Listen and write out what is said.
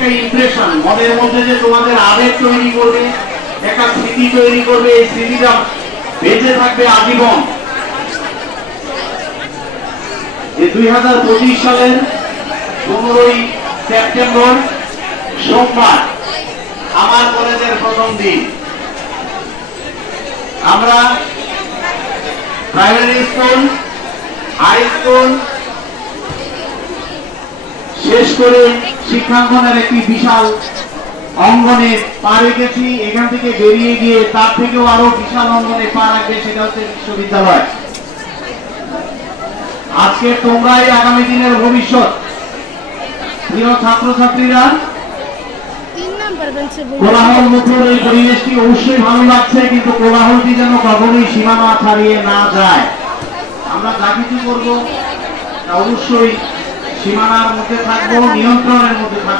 একটা ইমপ্রেশন মনের মধ্যে যে তোমাদের আবেগ তৈরি করবে, একটা স্মৃতি তৈরি করবে, এই স্মৃতিটা বেঁচে থাকবে আজীবন। এই 2025 সালের 15ই সেপ্টেম্বর সোমবার আমার কলেজের প্রথম দিন। আমরা প্রাইমারি স্কুল, হাই স্কুল শেষ করে শিক্ষাঙ্গনের একটি বিশাল অঙ্গনে পা রেখেছি। এখান থেকে বেরিয়ে গিয়ে তার থেকেও আরো বিশাল অঙ্গনে পা রাখবে, সেটা হচ্ছে বিশ্ববিদ্যালয়। আজকে তোমরাই আগামী দিনের ভবিষ্যৎ। প্রিয় ছাত্রছাত্রীরা, কোলাহল মুখর এই পরিবেশটি অবশ্যই ভালো লাগছে, কিন্তু কোলাহলটি যেন কখনোই সীমানা ছাড়িয়ে না যায়। আমরা যা কিছু করবো অবশ্যই সীমানার মধ্যে থাকবো, নিয়ন্ত্রণের মধ্যে থাকবো।